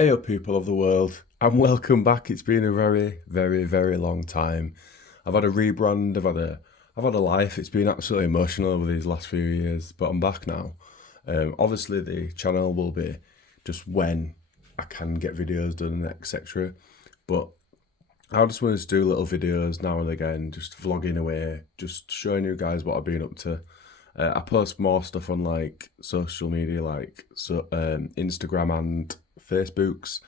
Hey up, people of the world, and welcome back. It's been a very, very, very long time. I've had a rebrand. I've had a life. It's been absolutely emotional over these last few years, but I'm back now. Obviously, the channel will be just when I can get videos done, etc. But I just wanted to do little videos now and again, just vlogging away, just showing you guys what I've been up to. I post more stuff on like social media, like Instagram and Facebooks.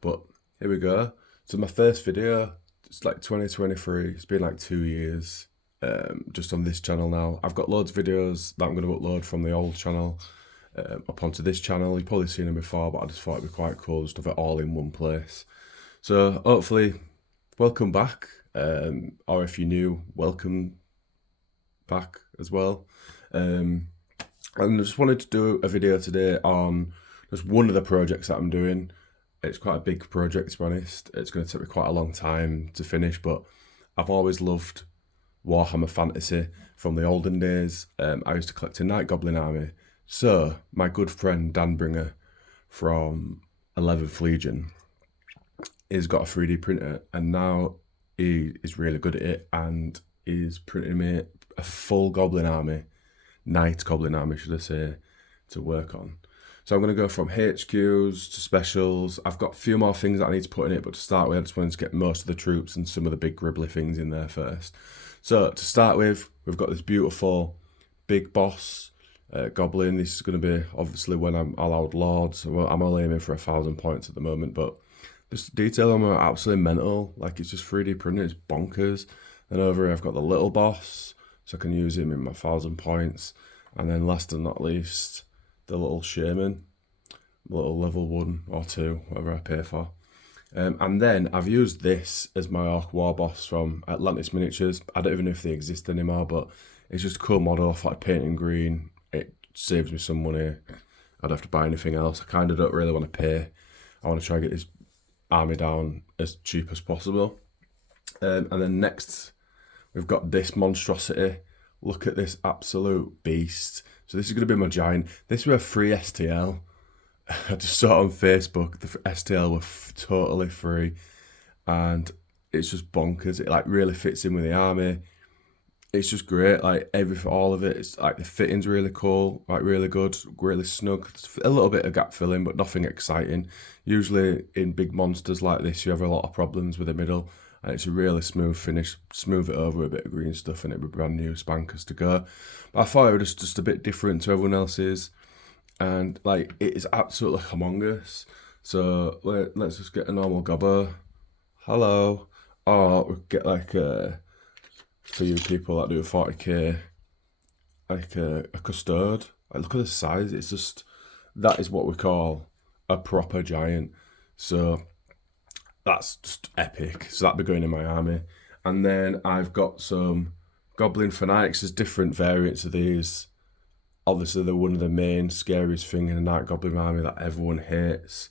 But here we go. So my first video, it's like 2023. It's been like 2 years, just on this channel now. I've got loads of videos that I'm going to upload from the old channel up onto this channel. You've probably seen them before, but I just thought it'd be quite cool just to have it all in one place. So hopefully, welcome back. Or if you're new, welcome back as well. And I just wanted to do a video today on just one of the projects that I'm doing. It's quite a big project, to be honest. It's going to take me quite a long time to finish, but I've always loved Warhammer Fantasy from the olden days. I used to collect a Night Goblin army. So my good friend Dan Bringer from 11th Legion has got a 3D printer, and now he is really good at it and is printing me a full Goblin army, Night Goblin army, should I say, to work on. So I'm going to go from HQs to specials. I've got a few more things that I need to put in it, but to start with, I just wanted to get most of the troops and some of the big gribbly things in there first. So to start with, we've got this beautiful big boss goblin. This is going to be obviously when I'm allowed lords. Well, I'm only aiming for 1,000 points at the moment, but just detail on them are absolutely mental. Like, it's just 3D printed, it's bonkers. Then over here I've got the little boss, so I can use him in my 1,000 points. And then last and not least, the little shaman, little level 1 or 2, whatever I pay for. And then I've used this as my Orc War Boss from Atlantis Miniatures. I don't even know if they exist anymore, but it's just a cool model. I thought I'd paint in green. It saves me some money. I don't have to buy anything else. I kind of don't really want to pay. I want to try and get this army down as cheap as possible. And then next, we've got this monstrosity. Look at this absolute beast. So this is going to be my giant. This were a free STL. I just saw it on Facebook. The STL were totally free, and it's just bonkers. It like really fits in with the army. It's just great. Like all of it. It's like the fitting's really cool, like really good, really snug. A little bit of gap filling, but nothing exciting. Usually in big monsters like this, you have a lot of problems with the middle. And it's a really smooth finish. Smooth it over with a bit of green stuff, and it'd be brand new spankers to go. But I thought it was just a bit different to everyone else's, and like it is absolutely humongous. So let's just get a normal gobber. Hello. Or we get like for you people that do 40k, like a custode. Like, look at the size. It's just, that is what we call a proper giant. So that's just epic. So that'll be going in my army. And then I've got some Goblin Fanatics. There's different variants of these. Obviously, they're one of the main scariest thing in a Night Goblin army that everyone hates.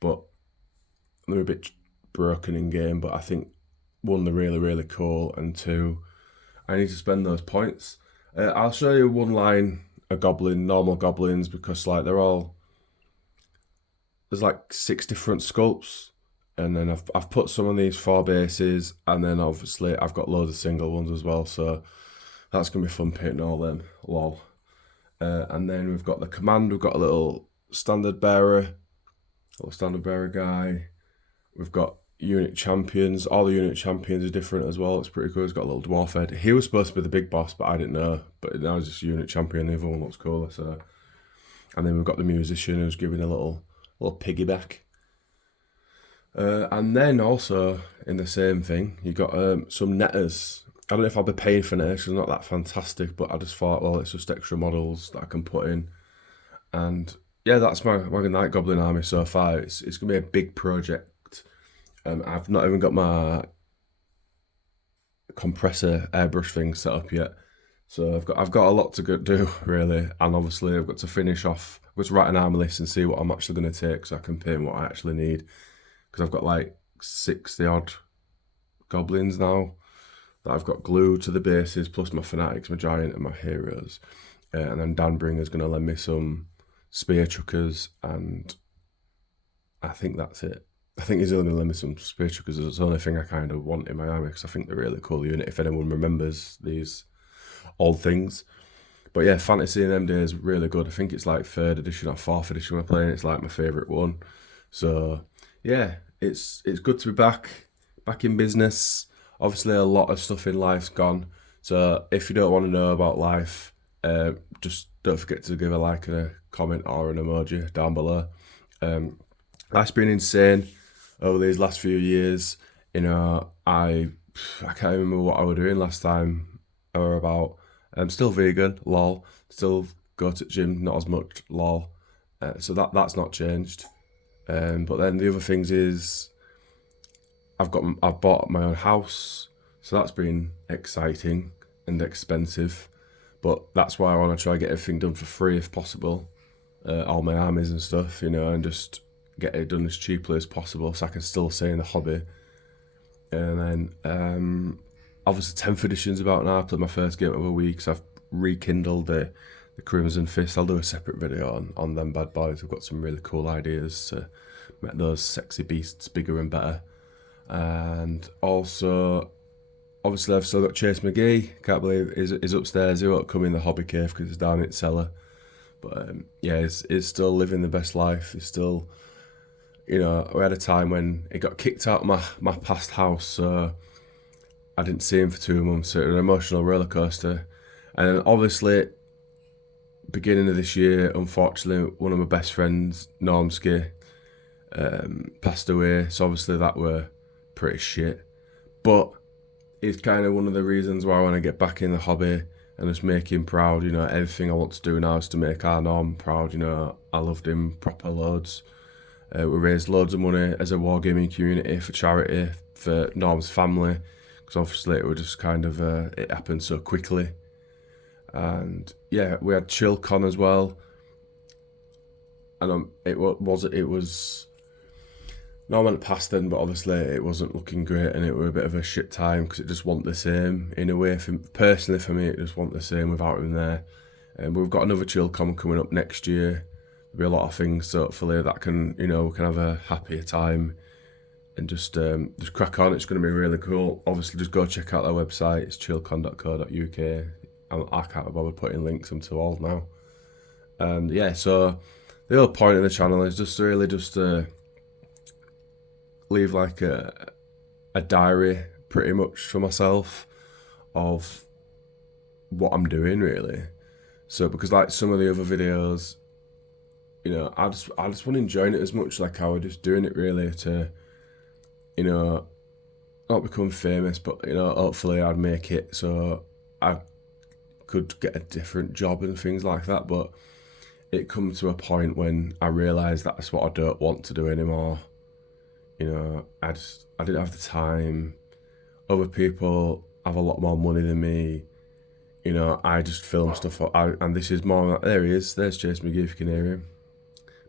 But they're a bit broken in game. But I think, one, they're really, really cool. And two, I need to spend those points. I'll show you one line of normal goblins, because like there's like 6 different sculpts. And then I've put some on these 4 bases, and then obviously I've got loads of single ones as well, so that's going to be fun painting all them, lol. And then we've got the command, we've got a little standard bearer guy. We've got unit champions, all the unit champions are different as well, it's pretty cool. He's got a little dwarf head. He was supposed to be the big boss, but I didn't know, but now he's just a unit champion, the other one looks cooler, so. And then we've got the musician who's giving a little piggyback. And then also in the same thing, you got some netters. I don't know if I'll be paying for netters, because they're not that fantastic, but I just thought, well, it's just extra models that I can put in. And yeah, that's my Night Goblin army so far. It's going to be a big project. I've not even got my compressor airbrush thing set up yet. So I've got a lot to do, really. And obviously I've got to finish off, I've got to write an army list and see what I'm actually going to take, so I can paint what I actually need. Because I've got like 60 odd goblins now that I've got glued to the bases, plus my fanatics, my giant, and my heroes. And then Dan Bringer's going to lend me some spear chuckers and I think that's it. I think he's only going to lend me some spiritual because it's the only thing I kind of want in my army because I think they're really cool unit if anyone remembers these old things. But yeah, fantasy in them days really good. I think it's like 3rd edition or 4th edition we're playing. It's like my favourite one. So yeah, it's good to be back in business. Obviously, a lot of stuff in life's gone. So if you don't want to know about life, just don't forget to give a like and a comment or an emoji down below. Life's been insane over these last few years. You know, I can't remember what I was doing last time or about. I'm still vegan, lol. Still go to the gym, not as much, lol. So that's not changed. But then the other things is I've bought my own house, so that's been exciting and expensive. But that's why I want to try to get everything done for free if possible, all my armies and stuff, you know, and just get it done as cheaply as possible so I can still stay in the hobby. And then obviously 10th edition's about now. I played my first game of a week, so I've rekindled the Crimson Fist. I'll do a separate video on them bad boys. I've got some really cool ideas to make those sexy beasts bigger and better. And also, obviously I've still got Chase McGee. Can't believe he's upstairs. He won't come in the hobby cave because he's down in the cellar. But yeah, he's still living the best life. He's still, you know, we had a time when he got kicked out of my past house, so I didn't see him for 2 months. So it was an emotional roller coaster. And then obviously, beginning of this year, unfortunately, one of my best friends, Normski, passed away. So obviously that were pretty shit. But it's kind of one of the reasons why I want to get back in the hobby and just make him proud. You know, everything I want to do now is to make our Norm proud. You know, I loved him proper loads. We raised loads of money as a wargaming community for charity for Norm's family, because obviously it was just kind of it happened so quickly. And yeah, we had ChillCon as well, and it was Norm went past then, but obviously it wasn't looking great, and it was a bit of a shit time because it just wasn't the same in a way. Personally, for me, it just wasn't the same without him there. And we've got another ChillCon coming up next year. Be a lot of things, so hopefully that can, you know, we can have a happier time and just crack on. It's going to be really cool. Obviously, just go check out their website. It's chillcon.co.uk. I can't bother putting links into all now. And yeah, so the whole point of the channel is just really just to leave like a diary, pretty much, for myself of what I'm doing, really. So because like some of the other videos, you know, I just want to enjoy it as much like I was just doing it really to, you know, not become famous, but, you know, hopefully I'd make it so I could get a different job and things like that. But it comes to a point when I realised that's what I don't want to do anymore. You know, I didn't have the time. Other people have a lot more money than me. You know, I just film stuff up, and this is more, there he is, there's Chase McGee if you can hear him.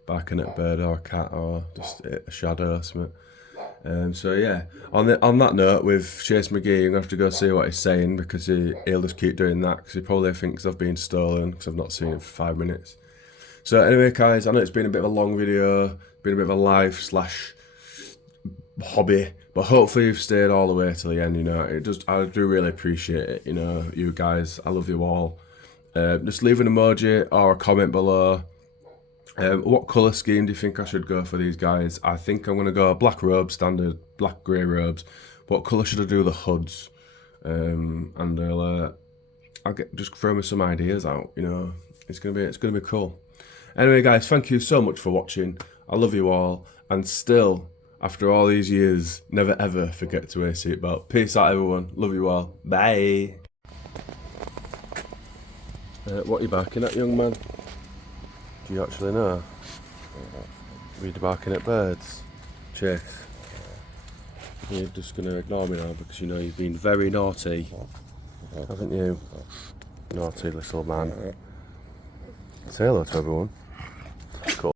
Barking at a bird or a cat or just a shadow or something. So yeah, on that note, with Chase McGee, I'm going to have to go see what he's saying, because he'll just keep doing that, because he probably thinks I've been stolen, because I've not seen him for 5 minutes. So anyway, guys, I know it's been a bit of a long video, been a bit of a live / hobby, but hopefully you've stayed all the way to the end. You know, I do really appreciate it. You know, you guys, I love you all. Just leave an emoji or a comment below. What colour scheme do you think I should go for these guys? I think I'm going to go black robes, standard black grey robes. What colour should I do the hoods? And I'll just throw me some ideas out. You know, it's gonna be cool. Anyway, guys, thank you so much for watching. I love you all, and still, after all these years, never ever forget to wear a seatbelt. Peace out, everyone. Love you all. Bye. What are you barking at, young man? Do you actually know? Are you barking at birds? Chase, you're just going to ignore me now because you know you've been very naughty, haven't you? Naughty little man. Say hello to everyone.